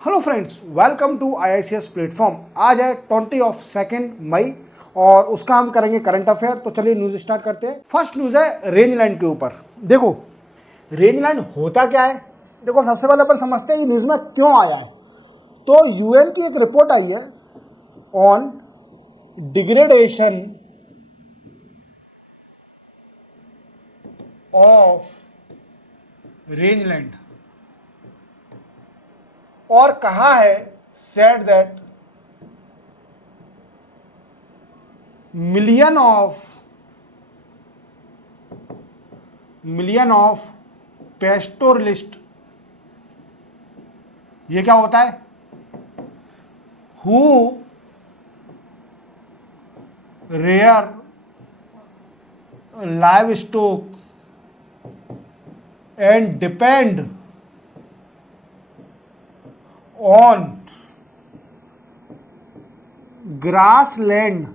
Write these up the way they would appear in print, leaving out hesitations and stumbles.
Hello friends, welcome to IICS platform. आज है 22 मई और उसका हम करेंगे करंट अफेयर। तो चलिए न्यूज़ स्टार्ट करते हैं। फर्स्ट न्यूज़ है रेंज लाइन के ऊपर। देखो, रेंज लाइन होता क्या है। देखो, सबसे पहले अपन समझते हैं ये न्यूज़ में क्यों आया है। तो यूएन की एक रिपोर्ट आई है on degradation of rangeland और कहा है said that million of pastoralist, ये क्या होता है, who are livestock and depend on grassland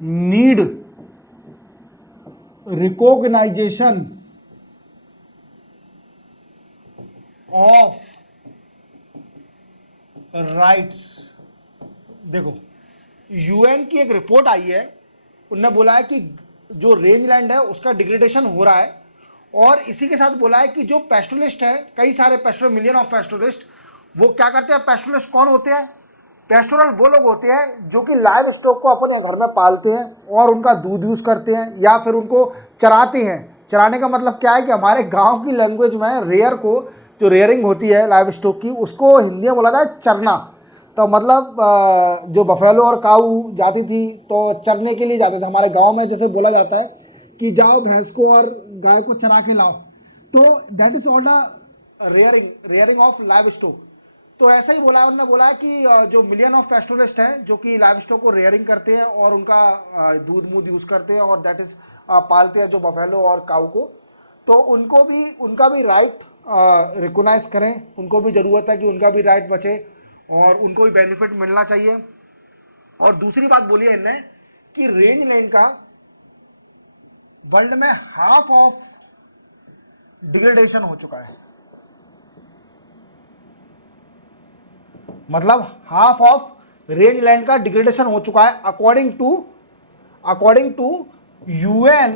need recognition of rights। देखो, यूएन की एक रिपोर्ट आई है, उनने बोला है कि जो रेंज लैंड है उसका डिग्रेडेशन हो रहा है और इसी के साथ बोला है कि जो पेस्टोरलिस्ट है, कई सारे पेस्टोरल, मिलियन ऑफ पेस्टोरलिस्ट, वो क्या करते हैं। पेस्टोरलिस्ट कौन होते हैं? पेस्टोरल वो लोग होते हैं जो कि लाइव स्टॉक को अपने घर में पालते हैं और उनका दूध यूज करते हैं या फिर उनको चराते हैं। चराने का मतलब क्या है कि हमारे गांव की लैंग्वेज में रेयर को, जो रेयरिंग होती है लाइव स्टॉक की, उसको हिंदी में बोला जाए चरना। तो मतलब जो बफेलो और काऊ जाती थी तो चरने के लिए जाते थे। हमारे गांव में जैसे बोला जाता है कि जाओ भैंस को और गाय को चरा के लाओ, तो that is old rearing of live stock. तो ऐसा ही बोला है, उन्होंने बोला है कि जो मिलियन ऑफ पेस्टोरलिस्ट हैं जो कि लाइव स्टॉक को रेयरिंग करते हैं और उनका दूध मूध यूज करते हैं और दैट इज पालते हैं जो बफेलो और काऊ को, तो उनको भी, उनका भी राइट रिकोगनाइज करें। उनको भी ज़रूरत है कि उनका भी राइट बचे और उनको भी बेनिफिट मिलना चाहिए। और दूसरी बात बोली है इनने कि रेंज लैंड का वर्ल्ड में हाफ ऑफ डिग्रेडेशन हो चुका है। मतलब हाफ ऑफ रेंज लैंड का डिग्रेडेशन हो चुका है according to UN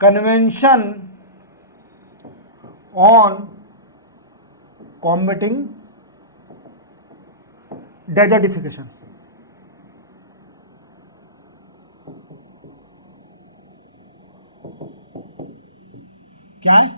convention on combating desertification. क्या है?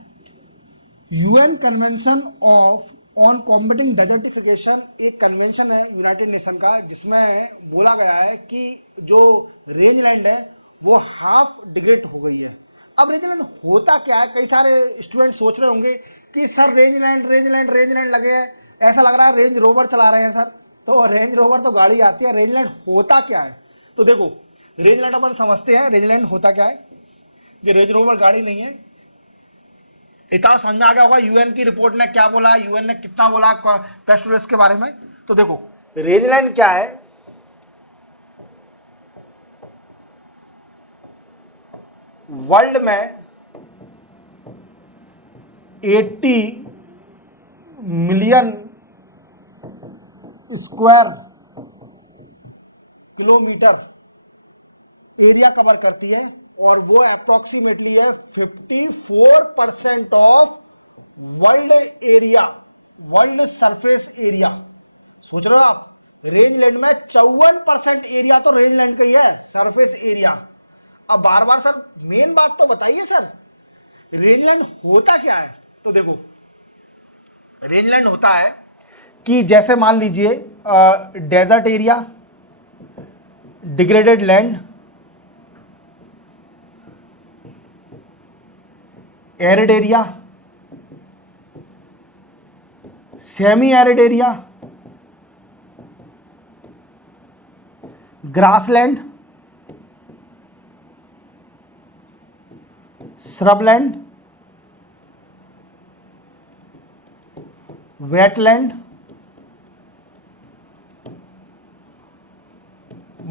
UN convention of on combating desertification एक कन्वेंशन है यूनाइटेड नेशन का, जिसमें बोला गया है कि जो रेंज लैंड है वो हाफ डिग्रेड हो गई है। अब रेंज लैंड होता क्या है? कई सारे स्टूडेंट सोच रहे होंगे कि सर रेंज लैंड लगे हैं, ऐसा लग रहा है रेंज रोवर चला रहे हैं सर। तो रेंज रोवर तो गाड़ी आती है, रेंज लैंड होता क्या है? तो देखो, रेंज लैंड अपन समझते हैं रेंज लैंड होता क्या है। ये रेंज रोवर गाड़ी नहीं है। इतना समझ में आ गया होगा यूएन की रिपोर्ट ने क्या बोला, यूएन ने कितना बोला पेस्टोरलिस्ट के बारे में। तो देखो, रेंजलैंड क्या है? वर्ल्ड में 80 million square kilometre area cover करती है और वो अप्रोक्सीमेटली है 54% of world area, world surface area. सोच रहे हो आप, रेंज लैंड में 54% एरिया तो रेंज लैंड का ही है, सरफेस एरिया। अब बार बार सर मेन बात तो बताइए सर, रेंज लैंड होता क्या है? तो देखो, रेंज लैंड होता है कि जैसे मान लीजिए desert area, degraded land, arid area, semi arid area, grassland, shrubland, wetland,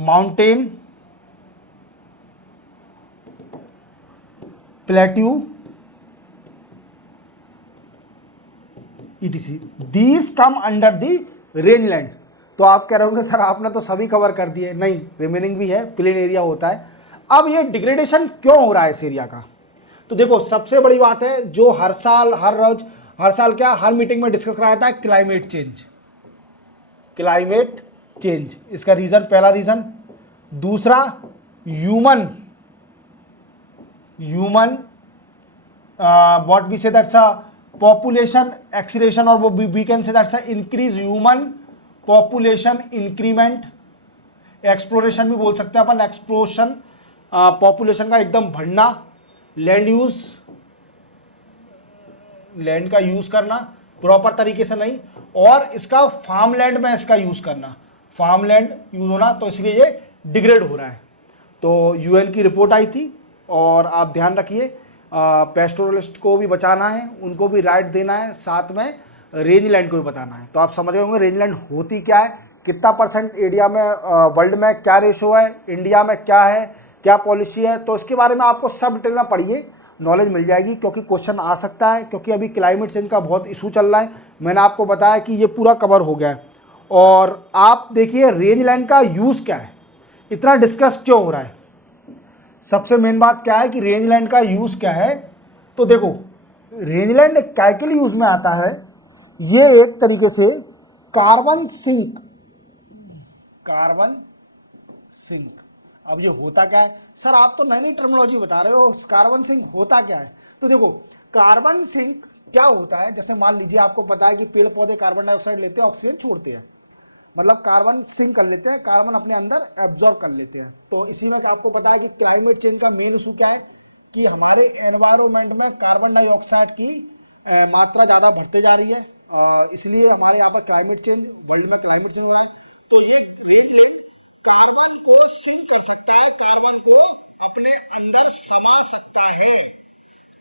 mountain, plateau, ETC, these come under the rangeland। तो आप कह रहे होंगे सर आपने तो सभी कवर कर दिए, नहीं, रिमेनिंग भी है, प्लेन एरिया होता है। अब ये डिग्रेडेशन क्यों हो रहा है इस एरिया का? तो देखो सबसे बड़ी बात है जो हर साल क्या हर मीटिंग में डिस्कस कराया जाता है, क्लाइमेट चेंज। इसका रीजन, पहला रीजन। दूसरा human what we say, that's a population acceleration, or we can say that's a increase human population increment। Exploration भी बोल सकते हैं अपन, एक्सप्लोशन, पॉपुलेशन का एकदम बढ़ना, लैंड का यूज करना प्रॉपर तरीके से नहीं, और इसका फार्मलैंड में इसका यूज करना, फार्मलैंड यूज होना, तो इसलिए ये डिग्रेड हो रहा है। तो यूएन की रिपोर्ट आई थी, और आप ध्यान रखिए पेस्टोरलिस्ट को भी बचाना है, उनको भी राइट देना है, साथ में रेंज लैंड को भी बताना है। तो आप समझ गए होंगे रेंज लैंड होती क्या है, कितना परसेंट एरिया में, वर्ल्ड में क्या रेशो है, इंडिया में क्या है, क्या पॉलिसी है। तो इसके बारे में आपको सब डिटेल में पढ़िए, नॉलेज मिल जाएगी, क्योंकि क्वेश्चन आ सकता है, क्योंकि अभी क्लाइमेट चेंज का बहुत इशू चल रहा है। मैंने आपको बताया कि ये पूरा कवर हो गया है। और आप देखिए रेंज लैंड का यूज़ क्या है, इतना डिस्कस क्यों हो रहा है। सबसे मेन बात क्या है कि रेंज लैंड का यूज़ क्या है। तो देखो रेंज लैंड एक कैकेल यूज़ में आता है, ये एक तरीके से कार्बन सिंक। अब ये होता क्या है सर, आप तो नई नई टर्मिनोलॉजी बता रहे हो, कार्बन सिंक होता क्या है। तो देखो कार्बन सिंक क्या होता है, जैसे मान लीजिए आपको पता है कि पेड़ पौधे कार्बन डाइऑक्साइड लेते हैं, ऑक्सीजन छोड़ते हैं, मतलब कार्बन सिंक कर लेते हैं, कार्बन अपने अंदर एब्जॉर्ब कर लेते हैं। तो इसी में आपको पता है कि क्लाइमेट चेंज का मेन इशू क्या है कि हमारे एनवायरनमेंट में कार्बन डाइऑक्साइड की मात्रा ज़्यादा बढ़ते जा रही है, इसलिए हमारे यहाँ पर क्लाइमेट चेंज, वर्ल्ड में क्लाइमेट चेंज हो रहा है। तो ये रेंज लैंड कार्बन को सिंक कर सकता है, कार्बन को अपने अंदर समा सकता है।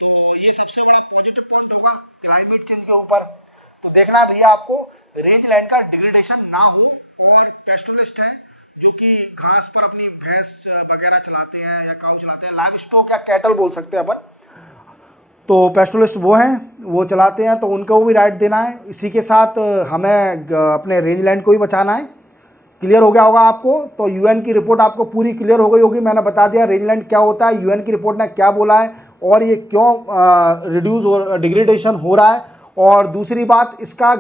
तो ये सबसे बड़ा पॉजिटिव पॉइंट होगा क्लाइमेट चेंज के ऊपर। तो देखना है भैया आपको रेंज लैंड का डिग्रेडेशन ना हो। और पेस्टोरलिस्ट हैं जो कि घास पर अपनी भैंस वगैरह चलाते हैं या काऊ चलाते हैं, लाइव स्टॉक या कैटल बोल सकते हैं अपन। तो पेस्टोरलिस्ट वो हैं, वो चलाते हैं, तो उनको भी राइट देना है। इसी के साथ हमें अपने रेंज लैंड को भी बचाना है। क्लियर हो गया होगा आपको। तो यूएन की रिपोर्ट आपको पूरी क्लियर हो गई होगी, मैंने बता दिया रेंज लैंड क्या होता है, यूएन की रिपोर्ट ने क्या बोला है, और ये क्यों रिड्यूस और डिग्रेडेशन हो रहा है, और दूसरी बात इसका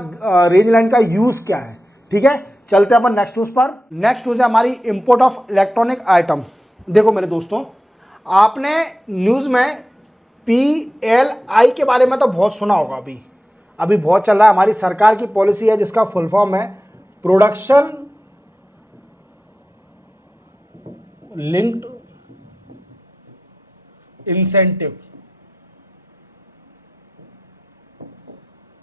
रेंज लैंड का यूज़ क्या है। ठीक है, चलते हैं अपन नेक्स्ट न्यूज़ पर। नेक्स्ट न्यूज़ है हमारी इंपोर्ट ऑफ इलेक्ट्रॉनिक आइटम। देखो मेरे दोस्तों, आपने न्यूज़ में PLI के बारे में तो बहुत सुना होगा, अभी बहुत चल रहा है। हमारी सरकार की पॉलिसी है जिसका फुल फॉर्म है प्रोडक्शन लिंक्ड इंसेंटिव।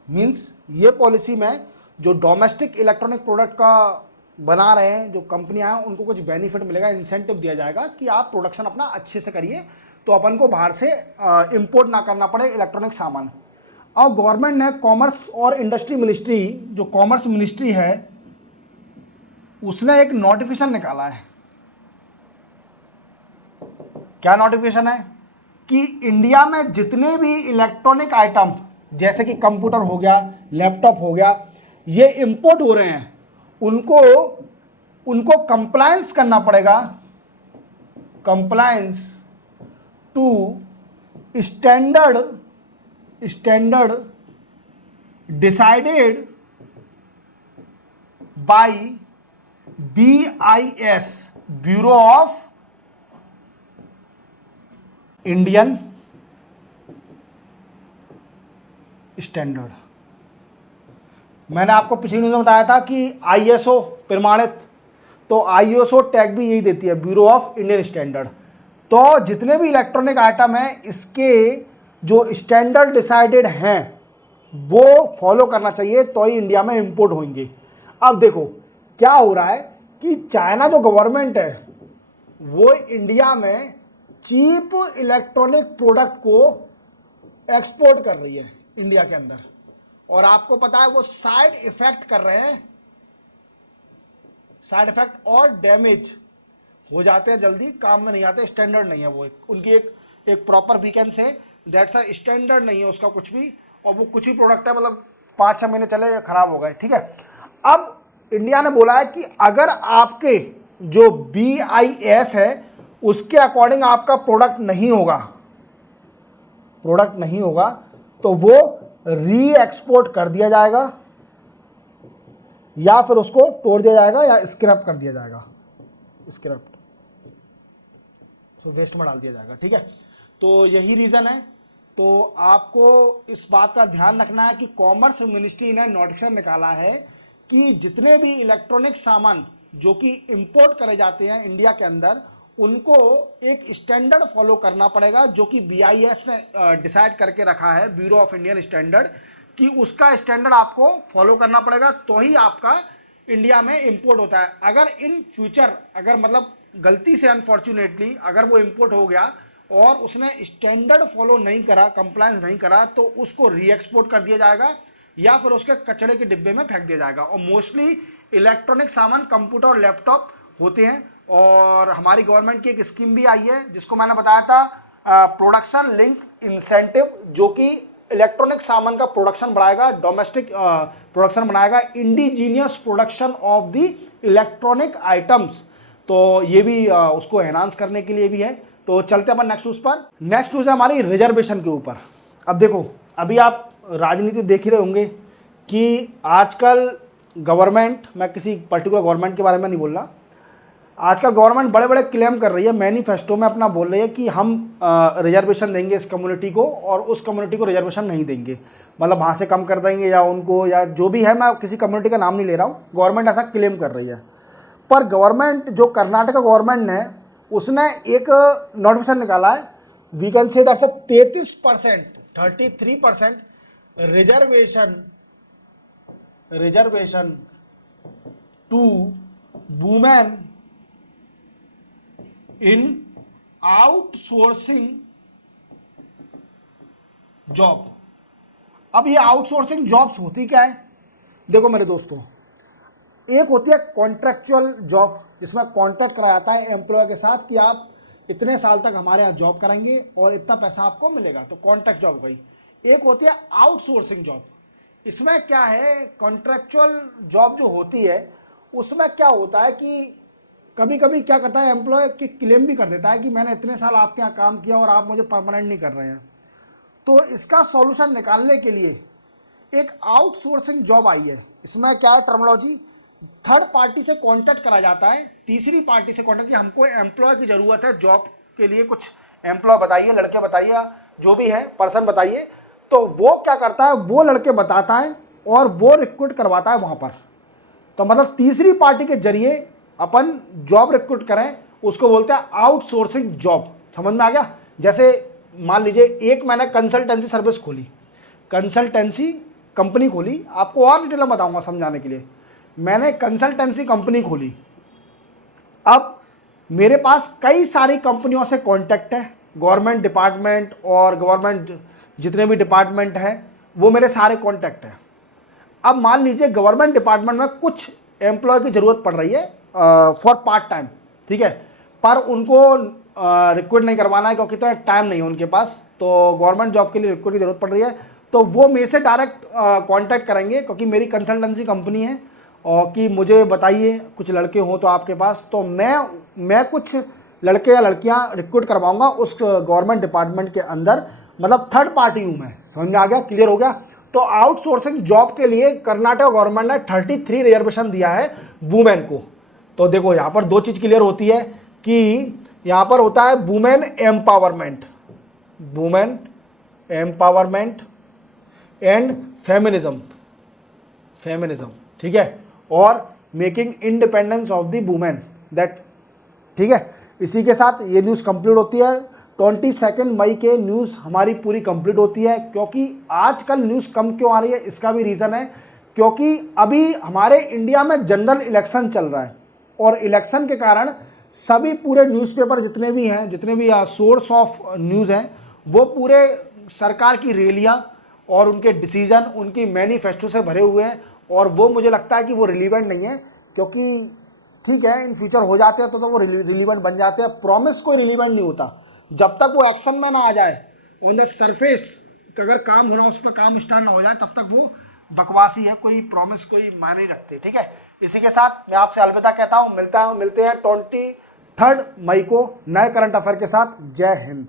मींस ये पॉलिसी में जो डोमेस्टिक इलेक्ट्रॉनिक प्रोडक्ट का बना रहे हैं जो कंपनियां हैं, उनको कुछ बेनिफिट मिलेगा, इंसेंटिव दिया जाएगा कि आप प्रोडक्शन अपना अच्छे से करिए, तो अपन को बाहर से इंपोर्ट ना करना पड़े इलेक्ट्रॉनिक सामान। और गवर्नमेंट ने कॉमर्स और इंडस्ट्री मिनिस्ट्री, जो कॉमर्स मिनिस्ट्री है, उसने एक नोटिफिकेशन निकाला है। क्या नोटिफिकेशन है कि इंडिया में जितने भी इलेक्ट्रॉनिक आइटम जैसे कि कंप्यूटर हो गया, लैपटॉप हो गया, ये इंपोर्ट हो रहे हैं, उनको कंप्लायंस करना पड़ेगा, compliance to standard decided by BIS, bureau of Indian standard. मैंने आपको पिछली न्यूज़ में बताया था कि ISO प्रमाणित, तो ISO टैग भी यही देती है, ब्यूरो ऑफ इंडियन स्टैंडर्ड। तो जितने भी इलेक्ट्रॉनिक आइटम हैं, इसके जो स्टैंडर्ड डिसाइडेड हैं वो फॉलो करना चाहिए, तो ही इंडिया में इंपोर्ट होंगे। अब देखो क्या हो रहा है कि चाइना जो गवर्नमेंट है वो इंडिया में चीप इलेक्ट्रॉनिक प्रोडक्ट को एक्सपोर्ट कर रही है इंडिया के अंदर, और आपको पता है वो साइड इफेक्ट कर रहे हैं, साइड इफेक्ट और डैमेज हो जाते हैं, जल्दी काम में नहीं आते, स्टैंडर्ड नहीं है वो, उनकी एक प्रॉपर वीकेंड से दैट्स अ स्टैंडर्ड नहीं है उसका कुछ भी, और वो कुछ ही प्रोडक्ट है, मतलब 5-6 महीने चले खराब हो गए, ठीक है। अब इंडिया ने बोला है कि अगर आपके जो BIS है उसके अकॉर्डिंग आपका प्रोडक्ट नहीं होगा तो वो री एक्सपोर्ट कर दिया जाएगा या फिर उसको तोड़ दिया जाएगा या स्क्रैप कर दिया जाएगा, स्क्रैप तो वेस्ट में डाल दिया जाएगा, ठीक है। तो यही रीजन है। तो आपको इस बात का ध्यान रखना है कि कॉमर्स मिनिस्ट्री ने नोटिफिकेशन निकाला है कि जितने भी इलेक्ट्रॉनिक सामान जो कि इंपोर्ट करे जाते हैं इंडिया के अंदर उनको एक स्टैंडर्ड फॉलो करना पड़ेगा, जो कि BIS ने डिसाइड करके रखा है, ब्यूरो ऑफ इंडियन स्टैंडर्ड, कि उसका स्टैंडर्ड आपको फॉलो करना पड़ेगा तो ही आपका इंडिया में इंपोर्ट होता है। अगर इन फ्यूचर अगर मतलब गलती से अनफॉर्चुनेटली अगर वो इंपोर्ट हो गया और उसने स्टैंडर्ड फॉलो नहीं करा, कंप्लायंस नहीं करा, तो उसको री एक्सपोर्ट कर दिया जाएगा या फिर उसके कचड़े के डिब्बे में फेंक दिया जाएगा। और मोस्टली इलेक्ट्रॉनिक सामान कंप्यूटर और लैपटॉप होते हैं। और हमारी गवर्नमेंट की एक स्कीम भी आई है जिसको मैंने बताया था, प्रोडक्शन लिंक इंसेंटिव, जो कि इलेक्ट्रॉनिक सामान का प्रोडक्शन बढ़ाएगा, डोमेस्टिक प्रोडक्शन बनाएगा, indigenous production of the electronic items. तो ये भी उसको एनहांस करने के लिए भी है। तो चलते अपन नेक्स्ट न्यूज पर। नेक्स्ट न्यूज है हमारी रिजर्वेशन के ऊपर। अब देखो, अभी आप राजनीति देख ही रहे होंगे कि आजकल गवर्नमेंट, मैं किसी पर्टिकुलर गवर्नमेंट के बारे में नहीं बोल रहा, आजकल गवर्नमेंट बड़े बड़े क्लेम कर रही है, मैनिफेस्टो में अपना बोल रही है कि हम रिजर्वेशन देंगे इस कम्युनिटी को और उस कम्युनिटी को रिजर्वेशन नहीं देंगे, मतलब वहाँ से कम कर देंगे या उनको, या जो भी है, मैं किसी कम्युनिटी का नाम नहीं ले रहा हूँ, गवर्नमेंट ऐसा क्लेम कर रही है। पर गवर्नमेंट, जो कर्नाटक गवर्नमेंट ने, उसने एक नोटिफिकेशन निकाला है, we can say that's 33%, 33% reservation to women in outsourcing job. अब ये आउटसोर्सिंग जॉब्स होती क्या है? देखो मेरे दोस्तों, एक होती है कॉन्ट्रैक्चुअल जॉब, जिसमें कॉन्ट्रैक्ट कराया जाता है एम्प्लॉय के साथ कि आप इतने साल तक हमारे यहाँ जॉब करेंगे और इतना पैसा आपको मिलेगा, तो कॉन्ट्रैक्ट जॉब गई। एक होती है आउटसोर्सिंग जॉब। इसमें क्या है, कॉन्ट्रैक्चुअल जॉब जो होती है उसमें क्या होता है कि कभी कभी क्या करता है एम्प्लॉय कि क्लेम भी कर देता है कि मैंने इतने साल आपके यहाँ काम किया और आप मुझे परमानेंट नहीं कर रहे हैं। तो इसका सॉल्यूशन निकालने के लिए एक आउटसोर्सिंग जॉब आई है। इसमें क्या है टर्मिनोलॉजी, थर्ड पार्टी से कांटेक्ट करा जाता है, तीसरी पार्टी से कांटेक्ट कि हमको एम्प्लॉय की ज़रूरत है जॉब के लिए, कुछ एम्प्लॉय बताइए, लड़के बताइए, जो भी है पर्सन बताइए। तो वो क्या करता है, वो लड़के बताता है और वो रिक्रूट करवाता है वहाँ पर। तो मतलब तीसरी पार्टी के जरिए अपन जॉब रिक्रूट करें, उसको बोलते हैं आउटसोर्सिंग जॉब। समझ में आ गया? जैसे मान लीजिए एक मैंने कंसल्टेंसी सर्विस खोली, कंसल्टेंसी कंपनी खोली, आपको और डिटेल में बताऊंगा समझाने के लिए। मैंने कंसल्टेंसी कंपनी खोली, अब मेरे पास कई सारी कंपनियों से कांटेक्ट है, गवर्नमेंट डिपार्टमेंट और गवर्नमेंट जितने भी डिपार्टमेंट हैं वो मेरे सारे कांटेक्ट हैं। अब मान लीजिए गवर्नमेंट डिपार्टमेंट में कुछ एम्प्लॉय की ज़रूरत पड़ रही है फॉर पार्ट टाइम, ठीक है, पर उनको रिक्रूट नहीं करवाना है क्योंकि इतना टाइम नहीं है उनके पास, तो गवर्नमेंट जॉब के लिए रिक्रूट की ज़रूरत पड़ रही है, तो वो मेरे से डायरेक्ट कांटेक्ट करेंगे क्योंकि मेरी कंसल्टेंसी कंपनी है, और कि मुझे बताइए कुछ लड़के हो तो आपके पास, तो मैं कुछ लड़के या लड़कियां रिक्रूट करवाऊंगा उस गवर्नमेंट डिपार्टमेंट के अंदर, मतलब थर्ड पार्टी हूँ मैं। समझ में आ गया? क्लियर हो गया? तो आउटसोर्सिंग जॉब के लिए कर्नाटक गवर्नमेंट ने 33 रिजर्वेशन दिया है वुमेन को। तो देखो यहाँ पर दो चीज़ क्लियर होती है कि यहाँ पर होता है women empowerment, women empowerment and feminism, ठीक है, और making independence of the women that, ठीक है। इसी के साथ ये न्यूज़ कंप्लीट होती है। 22 मई के न्यूज़ हमारी पूरी कंप्लीट होती है। क्योंकि आजकल न्यूज़ कम क्यों आ रही है, इसका भी रीज़न है क्योंकि अभी हमारे इंडिया में जनरल इलेक्शन चल रहा है और इलेक्शन के कारण सभी पूरे न्यूज़पेपर जितने भी हैं, जितने भी सोर्स ऑफ न्यूज़ हैं, वो पूरे सरकार की रैलियाँ और उनके डिसीजन, उनकी मैनिफेस्टो से भरे हुए हैं, और वो मुझे लगता है कि वो रिलीवेंट नहीं है। क्योंकि ठीक है इन फ्यूचर हो जाते हैं तो वो रिलीवेंट बन जाते हैं, प्रॉमिस कोई रिलीवेंट नहीं होता जब तक वो एक्शन में ना आ जाए, ऑन द सरफेस अगर काम होना उस पर काम स्टार्ट ना हो जाए तब तक वो बकवासी है, कोई प्रॉमिस कोई मायने नहीं रखते। ठीक है, इसी के साथ मैं आपसे अलविदा कहता हूं, मिलते हैं 23 मई को नए करंट अफेयर के साथ। जय हिंद।